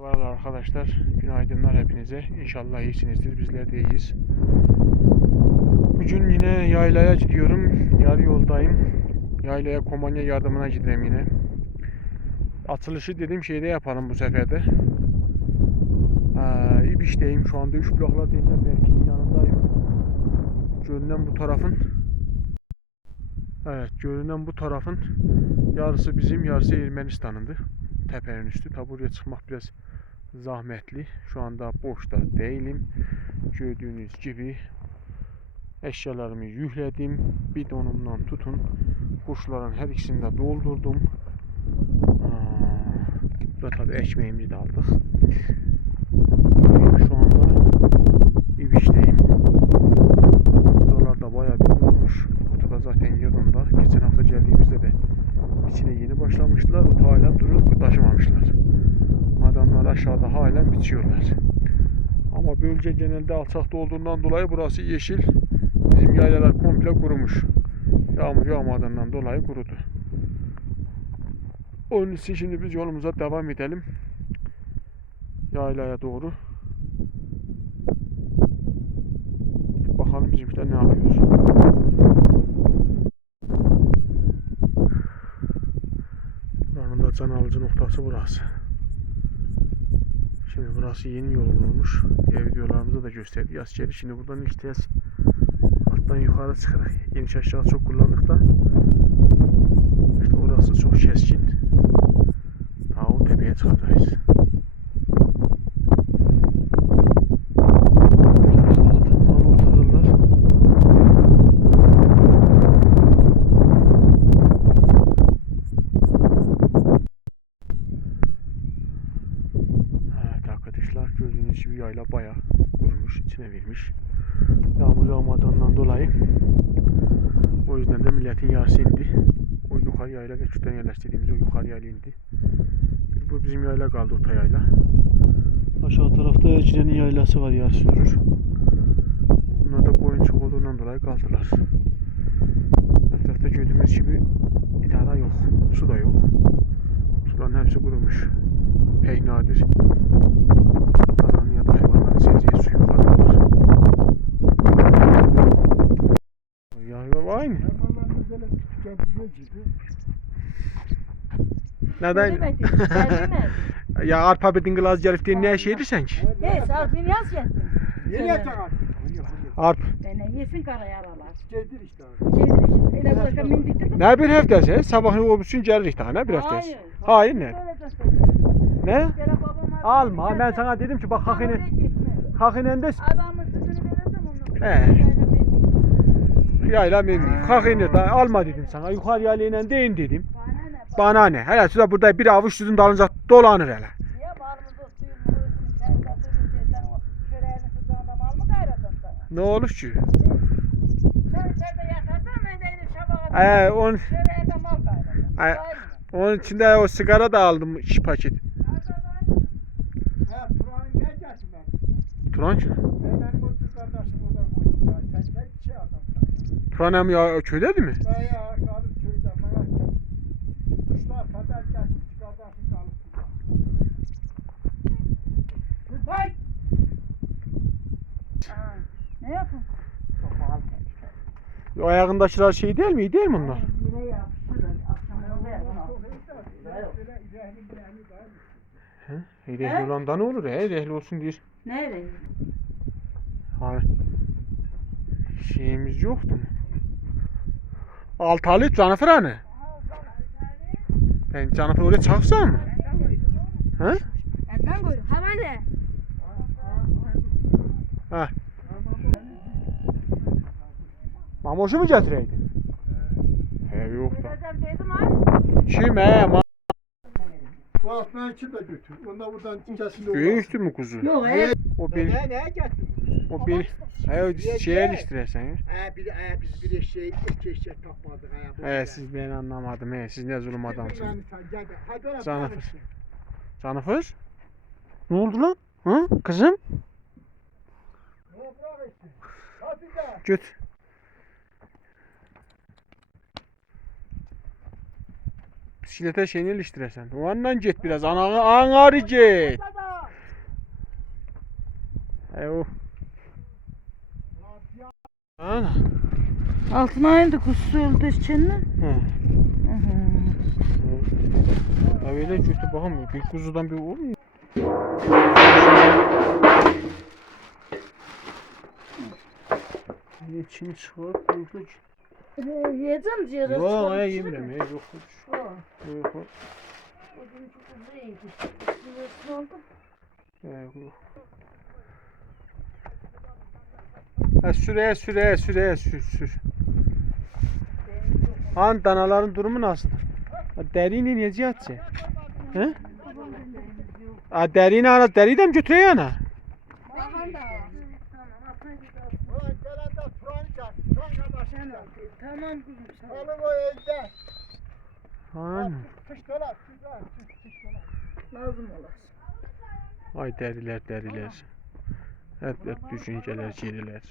Merhabalar arkadaşlar. Günaydınlar hepinize. İnşallah iyisinizdir. Bizler de iyiyiz. Bugün yine yaylaya gidiyorum. Yarı yoldayım. Yaylaya komanya yardımına gideceğim yine. Açılışı dediğim şeyde yapalım bu sefer de. Ee, İbiş'teyim şu anda. Üç bloklar denilen mevkinin yanındayım. Görünen bu tarafın Evet, görünen bu tarafın yarısı bizim, yarısı Ermenistan'ındı. Tepenin üstü. Tabi buraya çıkmak biraz zahmetli. Şu anda boşta değilim. Gördüğünüz gibi eşyalarımı yükledim. Bidonumdan tutun. Kuşların her ikisini de doldurdum. Burada tabi ekmeğimizi de aldık. Şu anda İbiş'teyim. Biçiyorlar. Ama bölge genelde alçakta olduğundan dolayı burası yeşil. Bizim yaylalar komple kurumuş. Yağmur yağmadığından dolayı kurudu. Onun için şimdi biz yolumuza devam edelim. Yaylaya doğru. Bakalım bizimkiler ne yapıyor. Buranın da can alıcı noktası burası. Şimdi burası yeni yol olmuş. Diğer videolarımızda da gösterdik. Yaz içeri. Şimdi buradan ilk kez alttan yukarı çıkarak. Geniş aşağı çok kullandık da işte orası çok keskin. Daha o tepeye çıkacağız. Mal otururlar. Evet arkadaşlar gördüğünüz gibi yayla bayağı vermiş. Yağmur yağmadığından dolayı o yüzden de milletin yarısı indi. O yukarı yayla küçükten yerleştirdiğimiz o yukarı yayla indi. Bu bizim yayla kaldı orta yayla. Aşağı tarafta Ecire'nin yaylası var yar sürür. Onlar da boyun çok olduğundan dolayı kaldılar. Etrafta gördüğümüz gibi idara yok. Su da yok. Suların hepsi kurumuş. Pek nadir. Tarlanın ya da hayvanların sevdiği suyu kalır. Ya aynı. Neden? Ya arpa bedin gılaz yarif diye ne şeydi sanki? Yes, Alpin yaz yettim. Nereye takar? Arp. Beni yesin kara yaralar. Gedir işte. Çedir işte. Öyle bırakın mindikti. Ne bir haftası? Sabahın o bütün gelir işte ne bir haftası? Hayır. Hayır ne? Ne? Alma ben sana dedim ki bak hakine Oraya gitme. hakinen de Adamın sütünü vereceğim onu. He. Yayla memnun. Hakine de alma dedim sana. Yukarı yaylayla deyin dedim. Bana ne? Bana ne? Hele şurada burada bir avuç sütün dalınca dolanır hele. Ne olur ki? De Ee, on, mı? onun içinde o sigara da aldım iki paket. Turan ki. Ben benim o Türk kardeşim orada koydum ya. Sen ne şey hem ya köyde değil mi? Ya kalıp köyde sen. Kuşlar kadar gel. Ne yapın? Çok pahalı. O ayağındakiler şey değil mi? Değil mi onlar? Yine. Akşam yapın. He? Rehli olan da ne olur he? Rehli olsun diye. Nereye? Hani şeyimiz yoktu mu? Altalı Canafer hani. Ben Canafer oraya çaksam mı? He? Erkan koy. Ha böyle. Ha. Mamoşu mu getireydin? He yok da. Ha. Kim he? Ma Bu aslan kim de götür. Onda buradan kesin Büyüktü mü kuzu? Yok he. O bir, Ne ne getirdim? O bir, he o şeye iliştiresen ya. Ha bir ha biz bir şey iki eşek tapmadık ha. He siz beni anlamadım he. Siz ne zulüm adamsınız. Tanışın. Canıfır? Ne oldu lan? Hı? Kızım? Göt. Bisiklete şeyini iliştiresen. O andan git biraz. Ana, anarı git. Dada. Ana. Altına indi kuş öldü içinden. He. Ya öyle kötü bakamıyor. Bir kuzudan bir olmuyor. Ne Çin çıkar kurtuluş. Yiyeceğim ciğeri. Yok ya yemirəm ya yok. Yok. Yok yok. Yok yok. Ha süreye süreye süreye sür sür. Han danaların durumu nasıl? Derini necə yatsı? He? Ha derini ana deri de mi götürüyor ana? Tamam kızım. sağ ol. Alın o evde. Han. Kış dolar. Güzel. Kış kış dolar. Lazım olar. Ay deriler deriler. Hep hep düşünceler şeyler.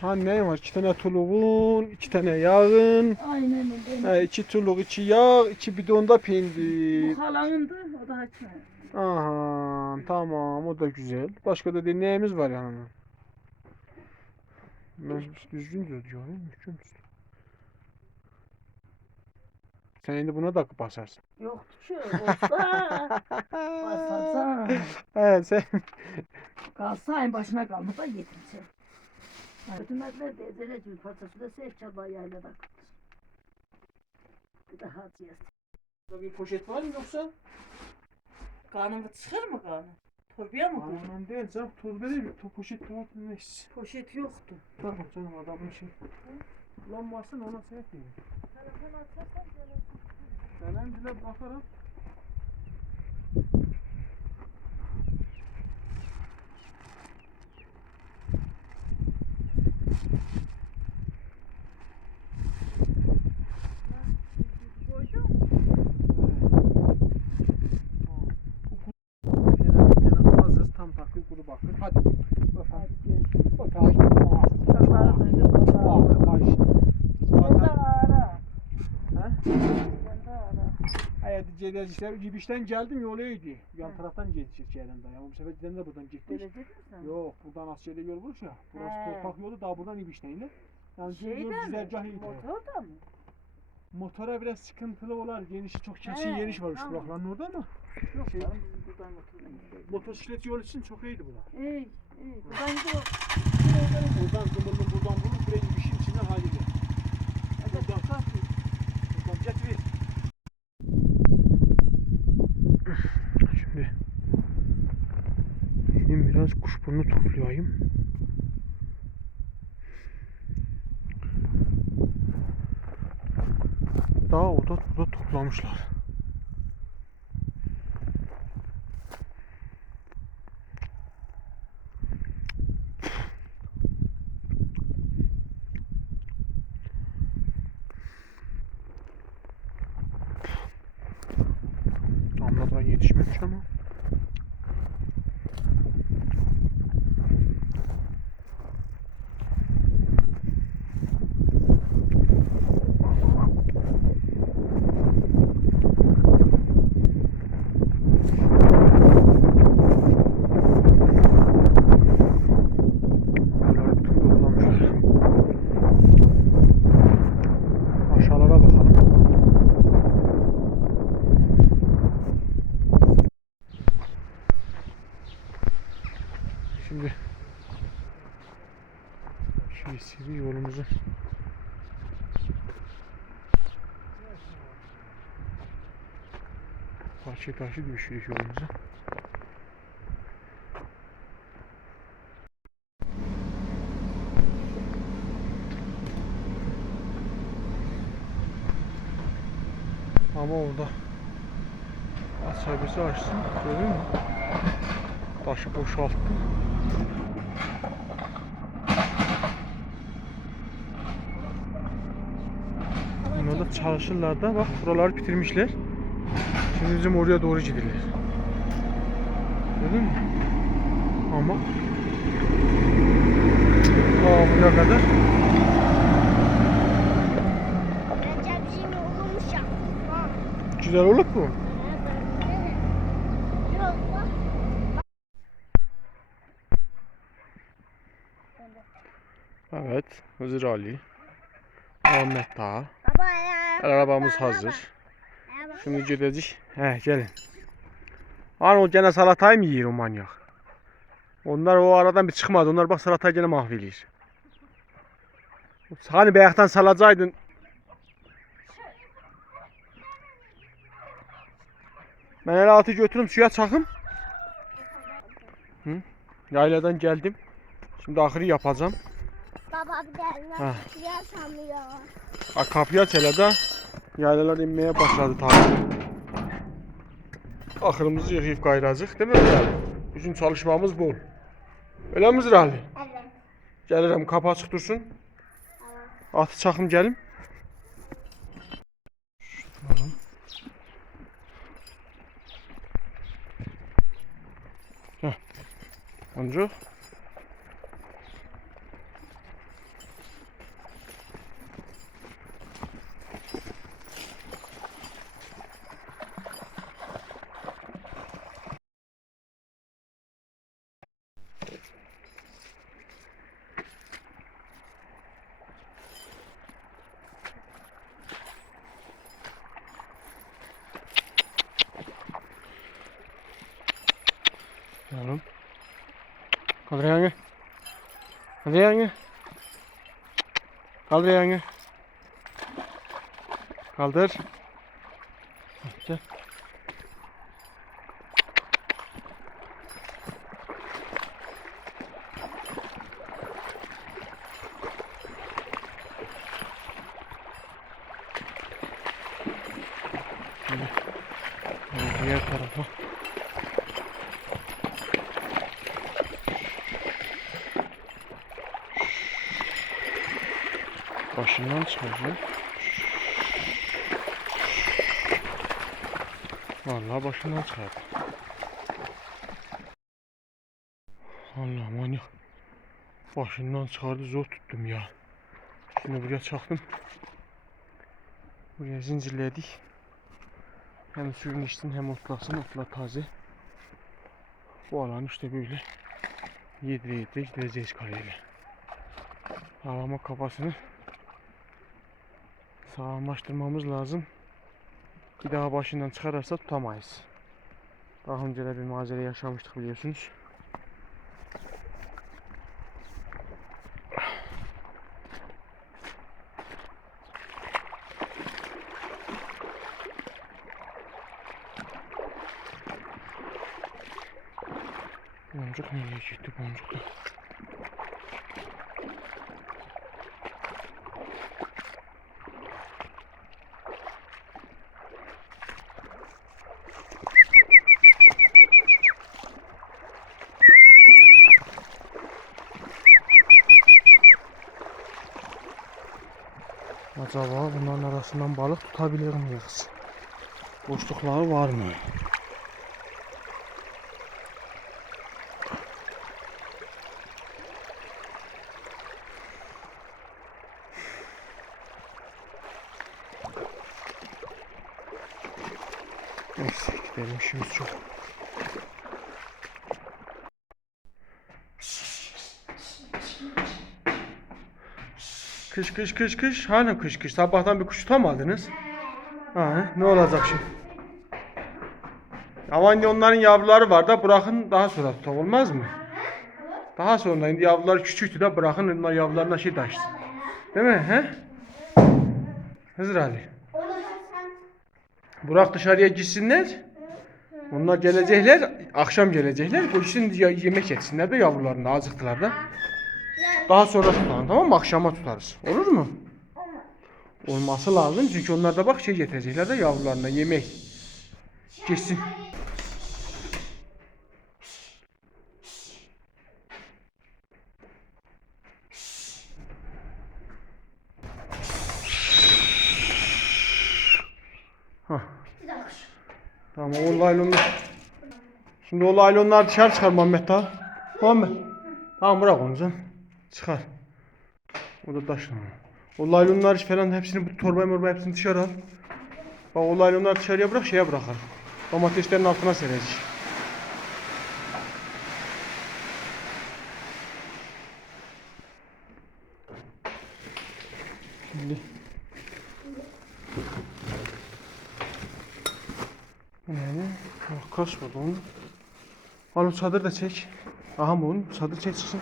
Ha ne var? İki tane tuluğun, iki tane yağın, Aynen öyle. ha, iki tuluk, iki yağ, iki bidonda peynir. Bu halanındı. O da açma. Aha, tamam o da güzel. Başka da neyimiz var yanına? Ben düzgün düz diyorum, mümkün Sen şimdi buna da basarsın. Yoktu ki. Olsa. Basarsan. He sen Kalsa en başına kalmasa yetince. Ötümezler de ezele cüz parçası da sev çaba yaylada. Bir daha acıyız. bir poşet var mı yoksa? Kanımı çıkar mı kanı? Torbaya mı koy? Aman değil canım torba değil to poşet var neyse. Poşet yoktu. Tamam canım adamın şey. Lan varsın ona şey değil. Ben hem bile bakarım. Hazır tam takır kuru bakır. Hadi. Hadi görüşürüz. O taş. Çocuklar da öyle bakalım. Sen de ara. Sen de ara. İşte Cibiş'ten geldim yoluydu. Yan taraftan geçecek yerden dayan. Bu sefer giden de buradan gittik. Gelecek misin? Yok buradan Asya'da yol bulmuş ya. Burası He. toprak yolu daha buradan İbiş'ten Yani düz yol mi? güzergahıydı. Motorda mı? Motora biraz sıkıntılı olar. Genişi çok kesin He, geniş var şu tamam. burakların orada ama. Yok Şey- canım biz buradan motorla gidelim. Motosiklet yol için çok iyiydi bura. İyi, iyi. Buradan gidelim. Buradan zımbırlı buradan bulup buraya İbiş'in içinden haliyle. Evet, Buradan. Buradan getir. Şimdi benim biraz kuşburnu toplayayım. Daha oda burada toplamışlar. Damla daha yetişmemiş ama. Buraları bütün toplamışlar. Aşağılara bakalım. Şimdi şey sivri yolumuzu parça taşı düşürüyor yolumuzu. Ama orada serbesti açsın. Görüyor musun? Taşı boşalttı. Bunlar da çalışırlar da bak buraları bitirmişler. Şimdi bizim oraya doğru gidiyorlar. Gördün mü? Ama Aa buraya kadar Recep Cimi olmuş ya. Güzel olur mu? Evet. Hızır Ali. Ahmet Dağı. Baba ya. Arabamız hazır. Şimdi gideceğiz. He gelin. Hani o gene salatayı mı yiyor o manyak? Onlar o aradan bir çıkmadı. Onlar bak salatayı gene mahvediyor. Hani bayaktan salacaydın. Ben el altı götürüm suya çakım. Hı? Yayladan geldim. Şimdi ahırı yapacağım. Baba bir de suya sanıyor. Kapıyı aç hele de yaylalar inmeye başladı tabii. Ahırımızı yıkayıp kayıracaq, değil mi Zirali? Bizim çalışmamız bol. Öyle mi Zirali? Evet. Gəlirəm, qapı açıq dursun. Atı çaxım gəlim. Ancaq Yavrum. Kaldır ayağını. Kaldır ayağını. Kaldır ayağını. Kaldır. Hah, Gel. Şimdi, şimdi diğer tarafa. Çıkacak. Vallahi başından çıkardı. Allah manyak. Başından çıkardı zor tuttum ya. Şimdi buraya çaktım. Buraya zincirledik. Hem suyun içsin hem otlasın. Otlar taze. Bu alan işte böyle. Yedire yedire gideceğiz kariyere. Ağlama kafasını sağlamlaştırmamız lazım. Bir daha başından çıkarırsa tutamayız. Daha önce de bir mazere yaşamıştık biliyorsunuz. Boncuk nereye gitti boncuk arasından balık tutabilir miyiz? Boşlukları var mı? Neyse gidelim çok. Kış kış kış kış. Hani kış kış? Sabahtan bir kuş tutamadınız. Ha, ne olacak şimdi? Ama indi onların yavruları var da bırakın daha sonra tutak olmaz mı? Daha sonra indi yavruları küçüktü de bırakın onlar yavrularına şey taşsın. Değil mi? He? Hızır Ali. Bırak dışarıya gitsinler. Onlar gelecekler, akşam gelecekler. Koşsun yemek etsinler de yavrularını acıktılar da. Daha sonra tutalım tamam mı? Akşama tutarız. Olur mu? Olması lazım çünkü onlar da bak şey getirecekler de yavrularına yemek. Geçsin. Tamam o laylonlar. Şimdi o laylonlar dışarı çıkar Muhammed daha. Muhammed. Tamam bırak onu sen. Çıkar. O da taşlama. O laylonlar falan hepsini bu torbaya morba hepsini dışarı al. Bak o laylonları dışarıya bırak şeye bırakar. Domateslerin altına serecek. Şimdi yani kaçmadı onu. Al o çadır da çek. Aha bu onun çadır çek çıksın.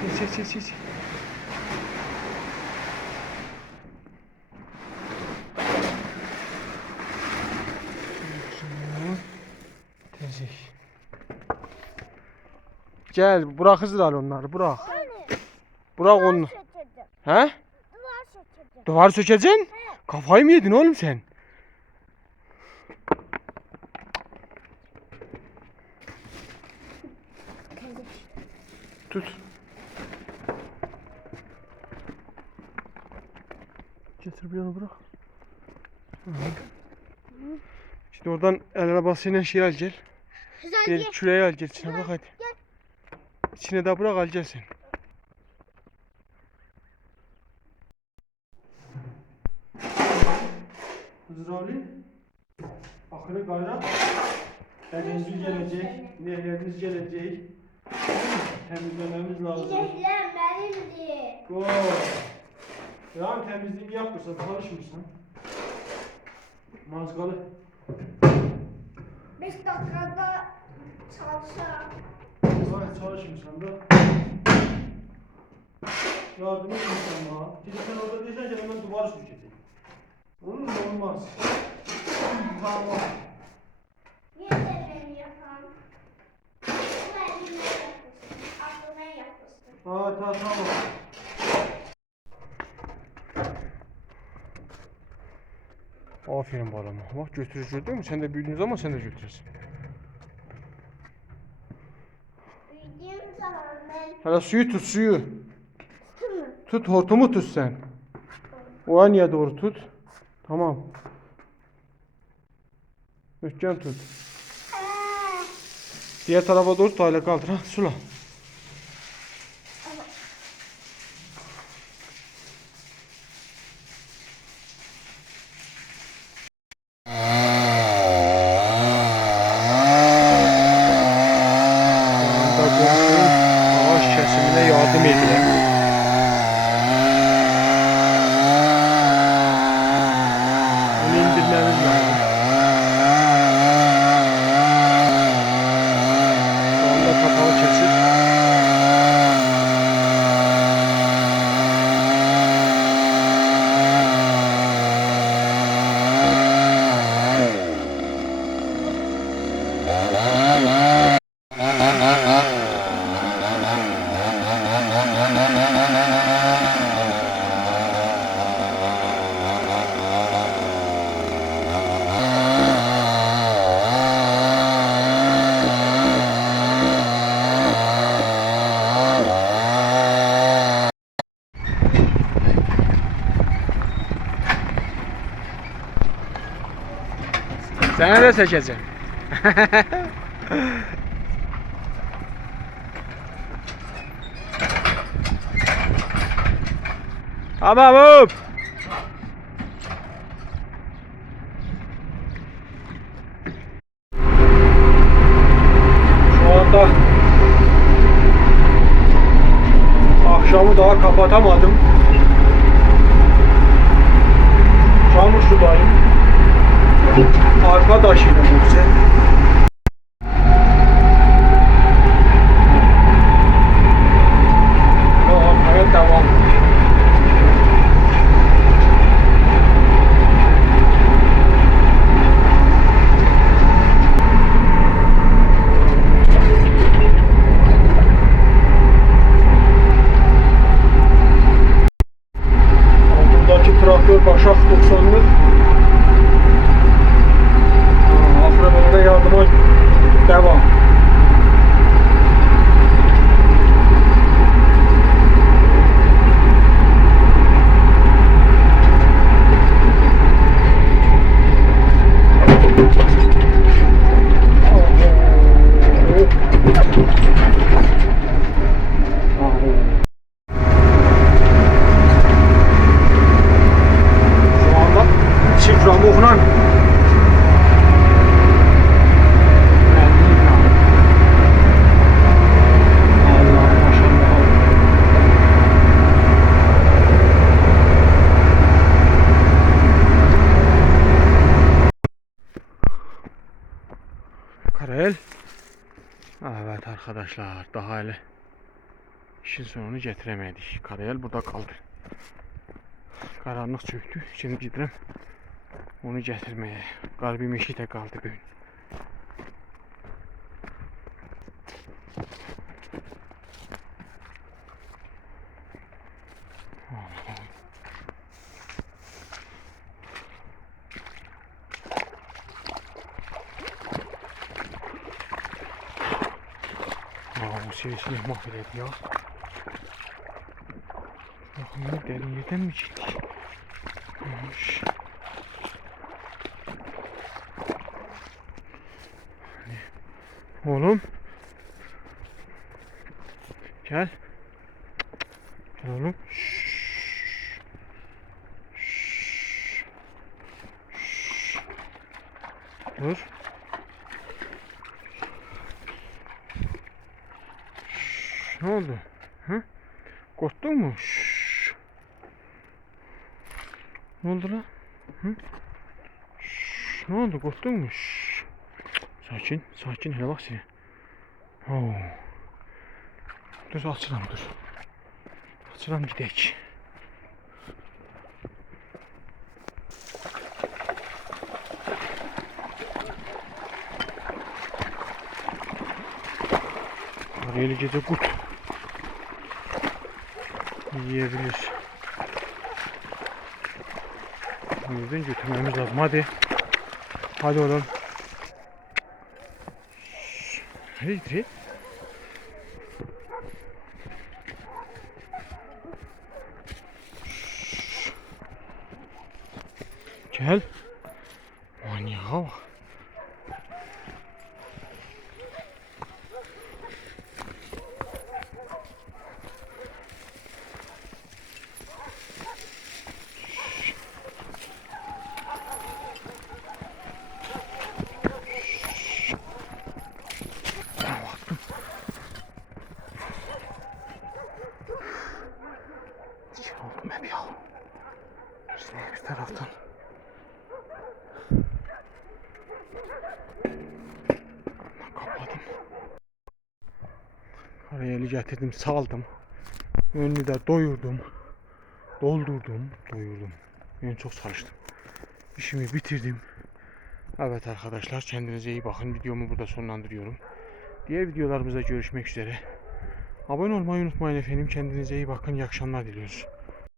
Çek çek çek çek. Tezek. Gel bırak Hızır onları bırak. Bırak onu. He? Duvar sökeceksin? Kafayı mı yedin oğlum sen? Getir bir yana bırak. Hı. Şimdi oradan el arabasıyla şey al gel. Güzel Bir diye. küreği al gel içine bırak hadi. İçine de bırak al gel sen. Hızır. Akını gayret. Eliniz gelecek. Nehirleriniz gelecek. Temizlememiz lazım. İnekler benimdi. Go. Yani temizliğini yapmışsan çalışmışsın. Mazgalı. 5 dakikada çalışa. Vay çalışmışsan da. Yardım etmişsen bana. Bir de sen orada diyeceksin ki hemen duvar sökeceksin. Olur mu? Olmaz. Tamam. Niye de ben yapan? Ben yine yapmışsın. Aklıma yapmışsın. Ha ta tamam. Aferin balama. Bak götürür gördün mü? Sen de büyüdüğün zaman sen de götürürsün. Büyüdüğüm zaman ben Hala suyu tut suyu. Tut hortumu tut sen. O aynıya doğru tut. Tamam. Möhkem tut. Diğer tarafa doğru tut hala kaldır. Ha sula. Anda komşunun ağaç kesimine yardım edilen. Onu indirmemiz lazım. Şu anda kapalı kesit. Sana da seçeceğim. Tamam hop. Şu anda akşamı daha kapatamadım. Çamursu'dayım. Arkadaşıyla Buse. Güzel. Ah, evet arkadaşlar daha hele işin sonunu getiremedik. Karayel burada kaldı. Karanlık çöktü. Şimdi gidelim onu getirmeye. Kalbim eşite kaldı bugün. Mahvedildi ya. Bakın derin yerden mi gittik? Olmuş. Oğlum. Gel oğlum. Şşş. Şşş. Şşş. Dur. Şşş, Ne oldu? Hı? Korktun mu? Şşş. Ne oldu lan? Hı? Şşş, ne oldu? Korktun mu? Şşş. Sakin, sakin. Hele bak seni. Oo. Dur açıram dur. Açıram gidek. Arayeli gece kurt yiyebilir. O yüzden götürmemiz lazım. Hadi. Hadi oğlum. Şşş. Nereye gidiyor? Şşş. Gel. Manyağa bak. Şey oldum hep ya. İşte bir taraftan. Kapadım. Getirdim saldım. Önünü de doyurdum. Doldurdum. Doyurdum. Ben çok çalıştım. İşimi bitirdim. Evet arkadaşlar kendinize iyi bakın. Videomu burada sonlandırıyorum. Diğer videolarımızda görüşmek üzere. Abone olmayı unutmayın efendim. Kendinize iyi bakın. İyi akşamlar diliyoruz.